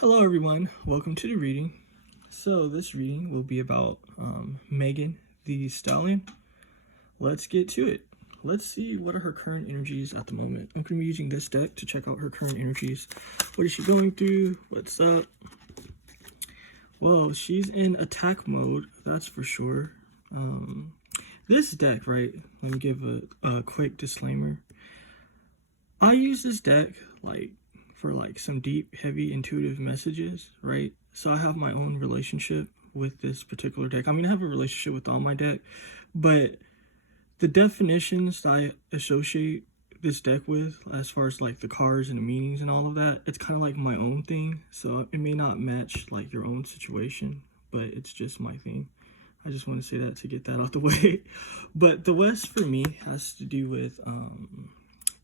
Hello everyone, welcome to the reading. So this reading will be about Megan the Stallion. Let's get to it. Let's see what are her current energies at the moment. I'm going to be using this deck to check out her current energies. What is she going through? What's up? Well, she's in attack mode, that's for sure. This deck, right? Let me give a quick disclaimer. I use this deck for some deep, heavy, intuitive messages, right? So I have my own relationship with this particular deck. I mean, I have a relationship with all my deck, but the definitions that I associate this deck with, as far as like the cards and the meanings and all of that, it's kind of like my own thing. So it may not match like your own situation, but it's just my thing. I just want to say that to get that out the way. But the West for me has to do with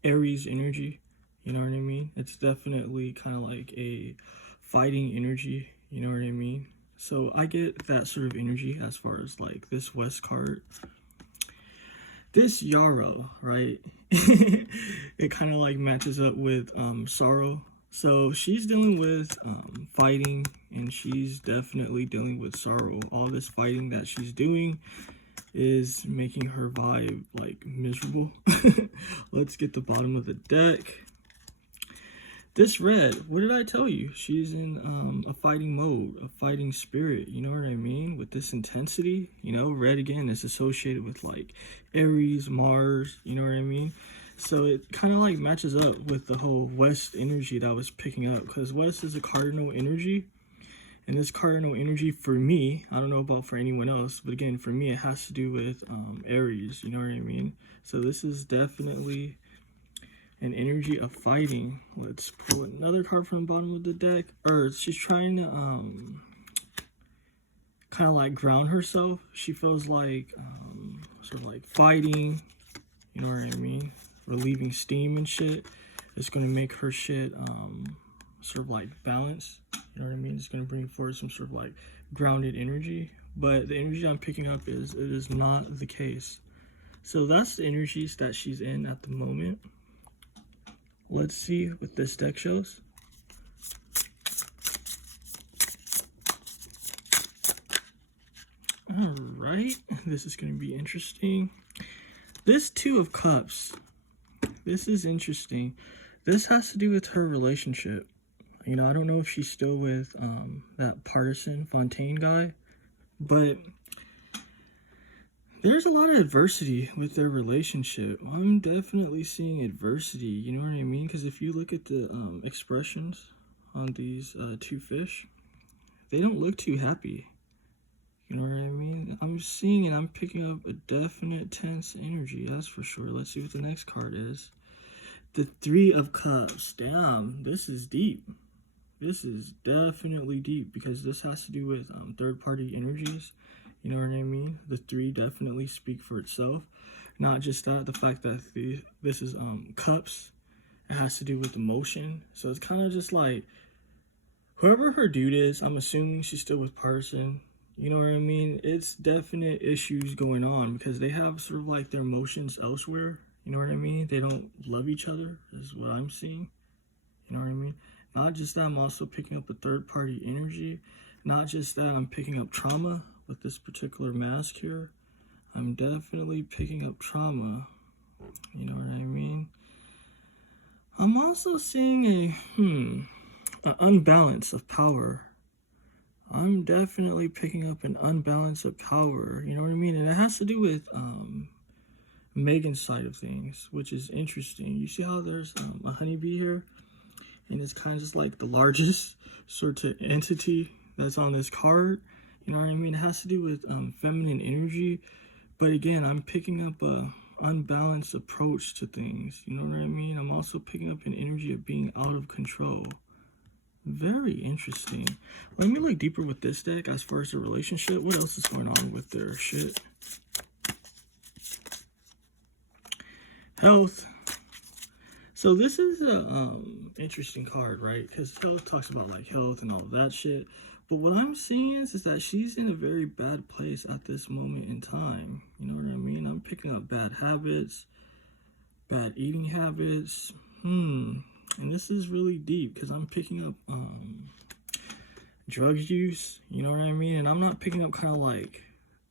Aries energy. You know what I mean? It's definitely kind of like a fighting energy. You know what I mean? So I get that sort of energy as far as like this West card. This Yarrow, right? It kind of like matches up with sorrow. So she's dealing with fighting, and she's definitely dealing with sorrow. All this fighting that she's doing is making her vibe like miserable. Let's get the bottom of the deck. This red, what did I tell you? She's in a fighting mode, a fighting spirit, you know what I mean? With this intensity, you know, red again is associated with like Aries, Mars, you know what I mean? So it kind of like matches up with the whole West energy that I was picking up, because West is a cardinal energy. And this cardinal energy for me, I don't know about for anyone else, but again, for me, it has to do with Aries, you know what I mean? So this is definitely an energy of fighting. Let's pull another card from the bottom of the deck. Earth, she's trying to kind of like ground herself. She feels like sort of like fighting, you know what I mean? Relieving steam and shit. It's gonna make her shit sort of like balance. You know what I mean? It's gonna bring forward some sort of like grounded energy. But the energy I'm picking up is it is not the case. So that's the energies that she's in at the moment. Let's see what this deck shows. All right, this is going to be interesting. This Two of Cups, this is interesting. This has to do with her relationship. You know, I don't know if she's still with that partisan Fontaine guy, but there's a lot of adversity with their relationship. I'm definitely seeing adversity, you know what I mean? Because if you look at the expressions on these two fish, they don't look too happy. You know what I mean? I'm seeing and I'm picking up a definite tense energy, that's for sure. Let's see what the next card is. The Three of Cups. Damn, this is deep. This is definitely deep, because this has to do with third-party energies. You know what I mean? The three definitely speak for itself. Not just that, the fact that this is cups. It has to do with emotion. So it's kind of just like, whoever her dude is, I'm assuming she's still with person. You know what I mean? It's definite issues going on, because they have sort of like their emotions elsewhere. You know what I mean? They don't love each other, is what I'm seeing. You know what I mean? Not just that, I'm also picking up a third-party energy. Not just that, I'm picking up trauma with this particular mask here. I'm definitely picking up trauma. You know what I mean? I'm also seeing an unbalance of power. I'm definitely picking up an unbalance of power. You know what I mean? And it has to do with Megan's side of things, which is interesting. You see how there's a honeybee here? And it's kind of just like the largest sort of entity that's on this card. You know what I mean? It has to do with feminine energy. But again, I'm picking up a unbalanced approach to things. You know what I mean? I'm also picking up an energy of being out of control. Very interesting. Let me look deeper with this deck as far as the relationship. What else is going on with their shit? Health. So this is a interesting card, right? Because health talks about like health and all of that shit. But what I'm seeing is that she's in a very bad place at this moment in time. You know what I mean? I'm picking up bad habits, bad eating habits. And this is really deep, because I'm picking up drug use, you know what I mean? And I'm not picking up kind of like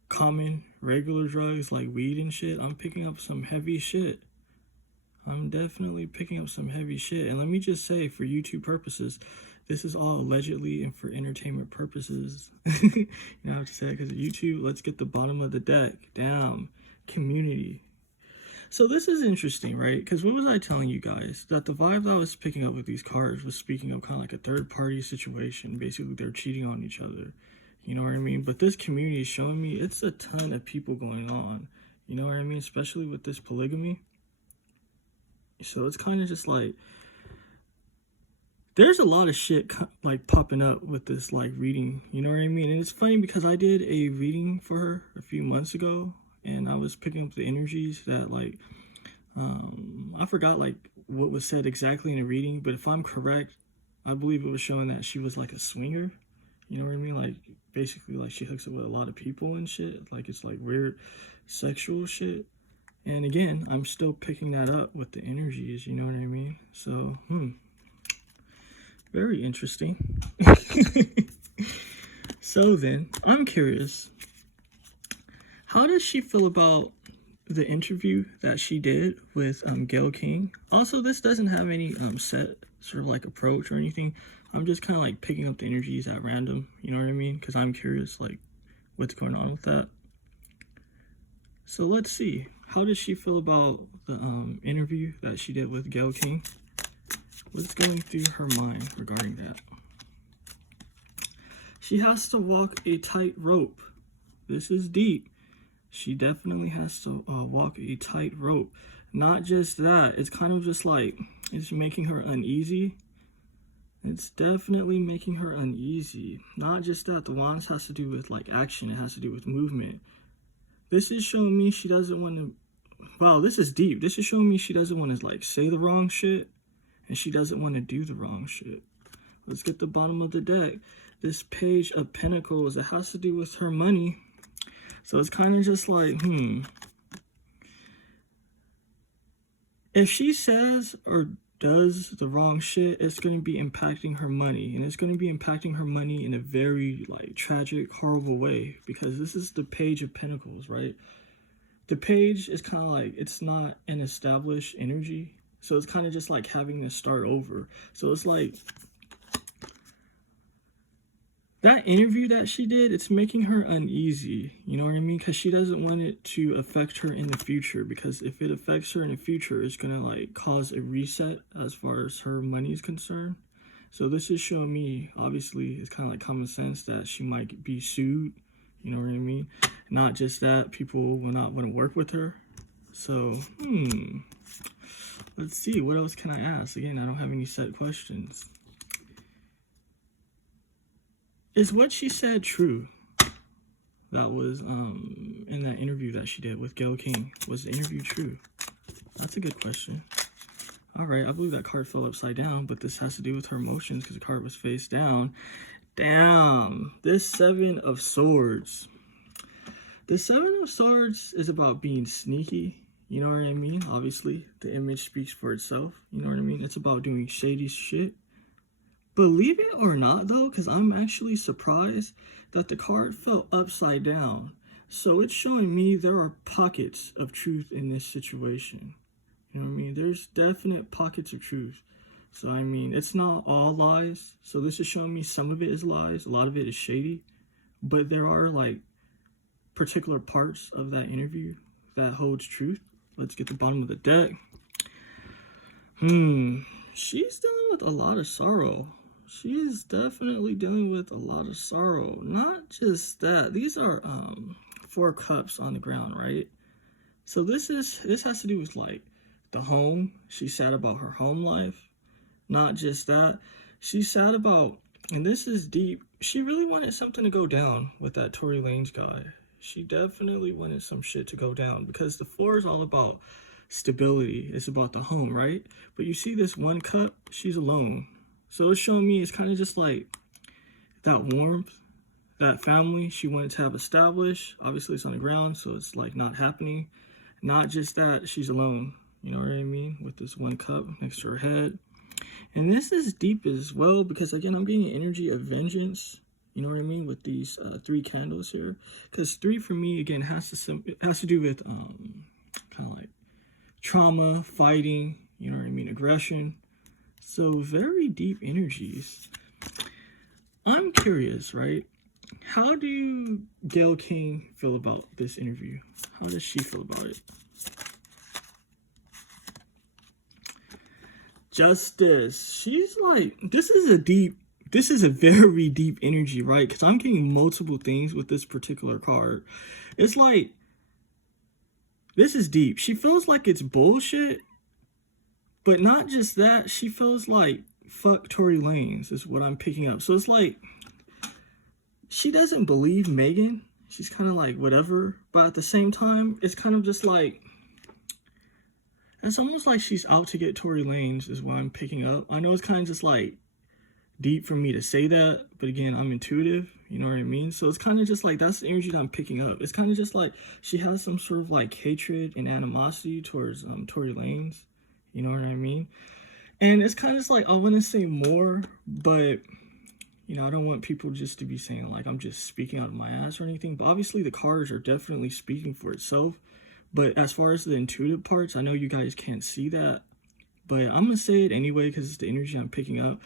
common, regular drugs like weed and shit. I'm picking up some heavy shit. I'm definitely picking up some heavy shit. And let me just say, for YouTube purposes, this is all allegedly and for entertainment purposes. You know what I'm saying? Because YouTube, let's get the bottom of the deck down. Community. So this is interesting, right? Because what was I telling you guys? That the vibe that I was picking up with these cards was speaking of kind of like a third-party situation. Basically, they're cheating on each other. You know what I mean? But this community is showing me it's a ton of people going on. You know what I mean? Especially with this polygamy. So it's kind of just like, there's a lot of shit like popping up with this like reading. You know what I mean? And it's funny because I did a reading for her a few months ago. And I was picking up the energies that like, I forgot like what was said exactly in the reading, but if I'm correct, I believe it was showing that she was like a swinger. You know what I mean? Like basically like she hooks up with a lot of people and shit. Like it's like weird sexual shit. And again, I'm still picking that up with the energies, you know what I mean? So, very interesting. So then, I'm curious. How does she feel about the interview that she did with Gayle King? Also, this doesn't have any set sort of like approach or anything. I'm just kind of like picking up the energies at random, you know what I mean? Because I'm curious like what's going on with that. So let's see. How does she feel about the interview that she did with Gayle King? What's going through her mind regarding that? She has to walk a tight rope. This is deep. She definitely has to walk a tight rope. Not just that, it's kind of just like, it's making her uneasy. It's definitely making her uneasy. Not just that, the wands has to do with like action, it has to do with movement. This is showing me she doesn't want to, well, this is deep. This is showing me she doesn't want to like say the wrong shit, and she doesn't want to do the wrong shit. Let's get the bottom of the deck. This Page of Pentacles, it has to do with her money. So it's kind of just like, if she says or does the wrong shit, it's going to be impacting her money. And it's going to be impacting her money in a very, like, tragic, horrible way. Because this is the Page of Pentacles, right? The Page is kind of like, it's not an established energy. So it's kind of just like having to start over. So it's like, that interview that she did, it's making her uneasy, you know what I mean? Because she doesn't want it to affect her in the future. Because if it affects her in the future, it's going to like cause a reset as far as her money is concerned. So this is showing me, obviously, it's kind of like common sense that she might be sued, you know what I mean? Not just that, people will not want to work with her. So, let's see, what else can I ask? Again, I don't have any set questions. Is what she said true? That was in that interview that she did with Gayle King. Was the interview true? That's a good question. All right, I believe that card fell upside down, but this has to do with her emotions because the card was face down. Damn, this Seven of Swords. The Seven of Swords is about being sneaky. You know what I mean? Obviously, the image speaks for itself. You know what I mean? It's about doing shady shit. Believe it or not, though, because I'm actually surprised that the card fell upside down. So it's showing me there are pockets of truth in this situation. You know what I mean? There's definite pockets of truth. So, I mean, it's not all lies. So this is showing me some of it is lies. A lot of it is shady. But there are, like, particular parts of that interview that holds truth. Let's get the bottom of the deck. She's dealing with a lot of sorrow. She is definitely dealing with a lot of sorrow. Not just that. These are 4 cups on the ground, right? So this has to do with like the home. She's sad about her home life. Not just that. She's sad about, and this is deep, she really wanted something to go down with that Tory Lanez guy. She definitely wanted some shit to go down because the 4 is all about stability. It's about the home, right? But you see this 1 cup, she's alone. So it's showing me it's kind of just like that warmth, that family she wanted to have established. Obviously, it's on the ground, so it's like not happening. Not just that, she's alone. You know what I mean? With this 1 cup next to her head. And this is deep as well because, again, I'm getting an energy of vengeance. You know what I mean? With these 3 candles here. Because 3 for me, again, it has to do with kind of like trauma, fighting, you know what I mean, aggression. So very deep energies. I'm curious, right? How do Gayle King feel about this interview? How does she feel about it? Justice. She's like, this is a very deep energy, right? Because I'm getting multiple things with this particular card. It's like, this is deep. She feels like it's bullshit, but not just that. She feels like, fuck Tory Lanez is what I'm picking up. So it's like, she doesn't believe Megan. She's kind of like, whatever. But at the same time, it's kind of just like, it's almost like she's out to get Tory Lanez is what I'm picking up. I know it's kind of just like deep for me to say that, but again, I'm intuitive, you know what I mean? So it's kind of just like, that's the energy that I'm picking up. It's kind of just like she has some sort of like hatred and animosity towards Tory Lanez, you know what I mean? And it's kind of just like, I want to say more, but you know, I don't want people just to be saying like I'm just speaking out of my ass or anything, but obviously the cards are definitely speaking for itself. But as far as the intuitive parts, I know you guys can't see that, but I'm going to say it anyway because it's the energy I'm picking up.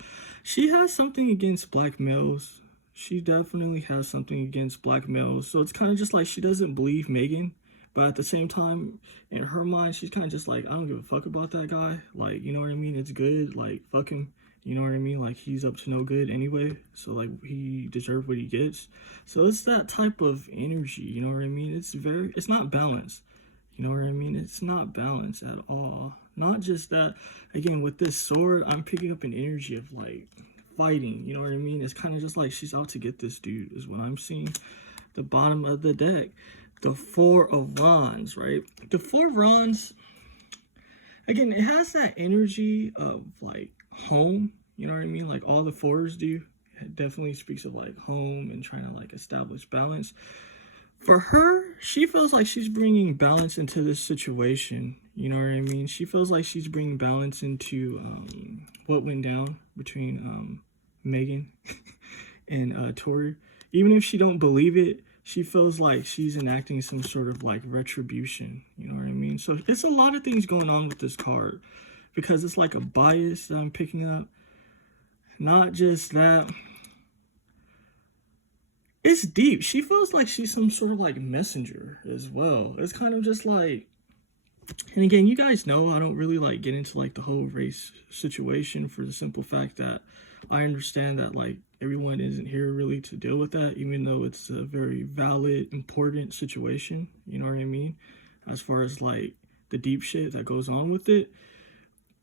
She has something against black males. She definitely has something against black males. So it's kind of just like she doesn't believe Megan. But at the same time, in her mind, she's kind of just like, I don't give a fuck about that guy. Like, you know what I mean? It's good. Like, fuck him. You know what I mean? Like, he's up to no good anyway. So, like, he deserves what he gets. So it's that type of energy. You know what I mean? It's not balanced. You know what I mean? It's not balanced at all. Not just that, again, with this sword, I'm picking up an energy of, like, fighting. You know what I mean? It's kind of just like she's out to get this dude is what I'm seeing. The bottom of the deck. The 4 of Wands, right? The 4 of Wands, again, it has that energy of, like, home. You know what I mean? Like, all the 4s do. It definitely speaks of, like, home and trying to, like, establish balance. For her, she feels like she's bringing balance into this situation. You know what I mean? She feels like she's bringing balance into what went down between Megan and Tory. Even if she don't believe it, she feels like she's enacting some sort of like retribution. You know what I mean? So it's a lot of things going on with this card because it's like a bias that I'm picking up. Not just that. It's deep. She feels like she's some sort of like messenger as well. It's kind of just like, and again, you guys know I don't really like get into like the whole race situation for the simple fact that I understand that like everyone isn't here really to deal with that, even though it's a very valid, important situation. You know what I mean? As far as like the deep shit that goes on with it.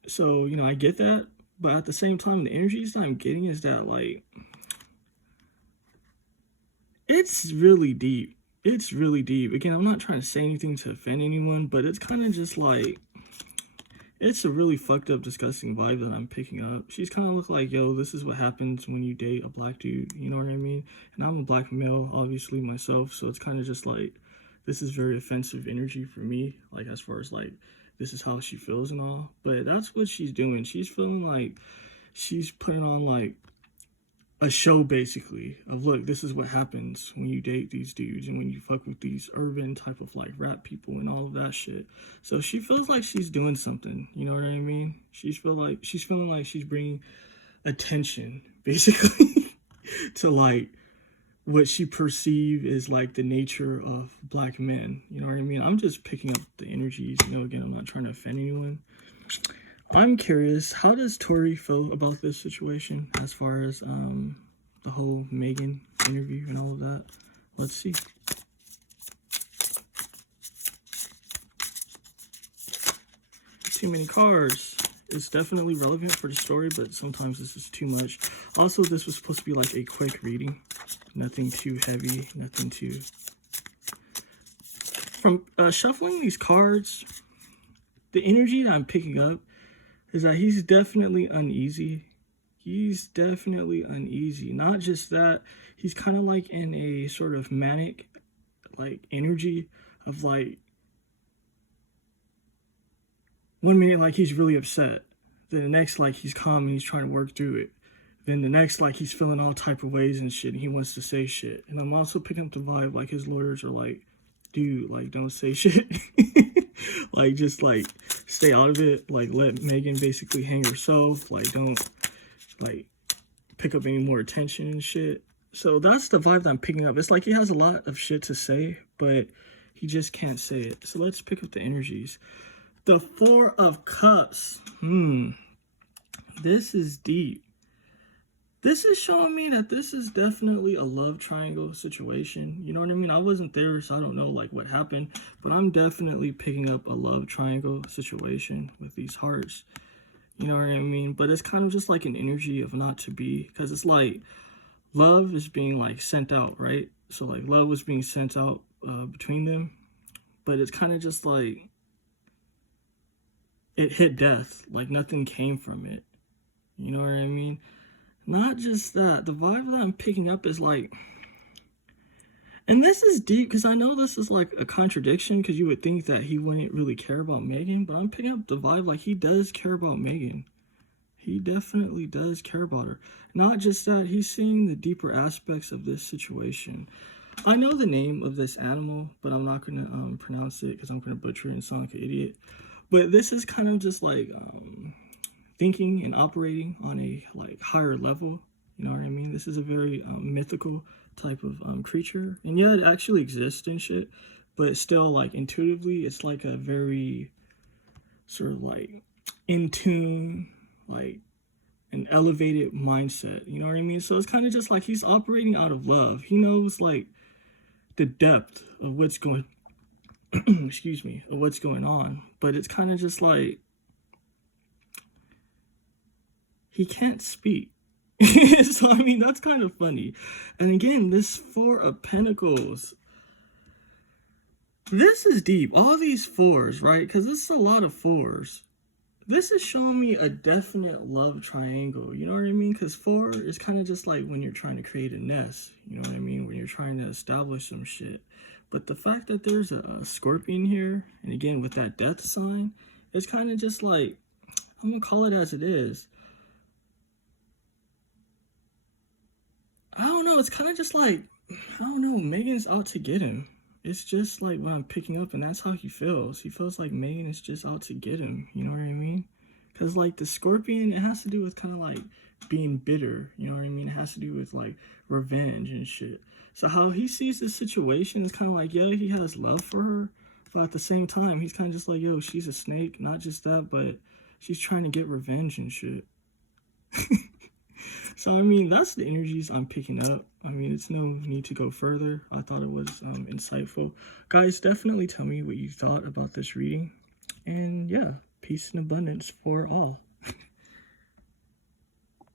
So, you know, I get that. But at the same time, the energies that I'm getting is that like, it's really deep. It's really deep. Again, I'm not trying to say anything to offend anyone, but it's kind of just like, it's a really fucked up, disgusting vibe that I'm picking up. She's kind of look like, yo, this is what happens when you date a black dude. You know what I mean? And I'm a black male, obviously, myself. So it's kind of just like, this is very offensive energy for me. Like, as far as like, this is how she feels and all. But that's what she's doing. She's feeling like she's putting on like, a show basically of look, this is what happens when you date these dudes and when you fuck with these urban type of like rap people and all of that shit. So she feels like she's doing something, you know what I mean? She's feeling like she's bringing attention basically to like what she perceive is like the nature of black men, you know what I mean? I'm just picking up the energies, you know, again, I'm not trying to offend anyone. I'm curious, how does Tory feel about this situation as far as the whole Megan interview and all of that? Let's see. Too many cards. It's definitely relevant for the story, but sometimes this is too much. Also, this was supposed to be like a quick reading. Nothing too heavy, nothing too... From shuffling these cards, the energy that I'm picking up is that he's definitely uneasy. He's definitely uneasy. Not just that, he's kind of like in a sort of manic like energy of like 1 minute like he's really upset. Then the next like he's calm and he's trying to work through it. Then the next, like, he's feeling all type of ways and shit, and he wants to say shit. And I'm also picking up the vibe, like, his lawyers are like, dude, like, don't say shit. Like, just, like, stay out of it. Like, let Megan basically hang herself. Like, don't, like, pick up any more attention and shit. So that's the vibe that I'm picking up. It's like he has a lot of shit to say, but he just can't say it. So let's pick up the energies. The Four of Cups. This is deep. This is showing me that this is definitely a love triangle situation. You know what I mean? I wasn't there, so I don't know like what happened, but I'm definitely picking up a love triangle situation with these hearts. You know what I mean? But it's kind of just like an energy of not to be, because it's like love is being like sent out, right? So like love was being sent out between them, but it's kind of just like it hit death. Like nothing came from it. You know what I mean? Not just that, the vibe that I'm picking up is like, and this is deep because I know this is like a contradiction because you would think that he wouldn't really care about Megan, but I'm picking up the vibe like he does care about Megan. He definitely does care about her. Not just that, he's seeing the deeper aspects of this situation. I know the name of this animal, but I'm not going to pronounce it because I'm going to butcher it and sound like an idiot. But this is kind of just like thinking and operating on a like higher level. You know what I mean? This is a very mythical type of creature. And yeah, it actually exists and shit. But still, like, intuitively, it's like a very sort of like in tune, like an elevated mindset. You know what I mean? So it's kind of just like he's operating out of love. He knows like the depth of what's going excuse me, of what's going on. But it's kind of just like he can't speak. So, I mean, that's kind of funny. And again, this Four of Pentacles. This is deep. All these fours, right? Because this is a lot of fours. This is showing me a definite love triangle. You know what I mean? Because four is kind of just like when you're trying to create a nest. You know what I mean? When you're trying to establish some shit. But the fact that there's a scorpion here, and again, with that death sign, it's kind of just like, I'm going to call it as it is. I don't know, it's kind of just like, I don't know, Megan's out to get him. It's just like what I'm picking up, and that's how he feels. He feels like Megan is just out to get him, you know what I mean? Because like the scorpion, it has to do with kind of like being bitter, you know what I mean? It has to do with like revenge and shit. So how he sees this situation is kind of like, yeah, he has love for her, but at the same time, he's kind of just like, yo, she's a snake. Not just that, but she's trying to get revenge and shit. So, I mean, that's the energies I'm picking up. I mean, it's no need to go further. I thought it was insightful. Guys, definitely tell me what you thought about this reading. And yeah, peace and abundance for all.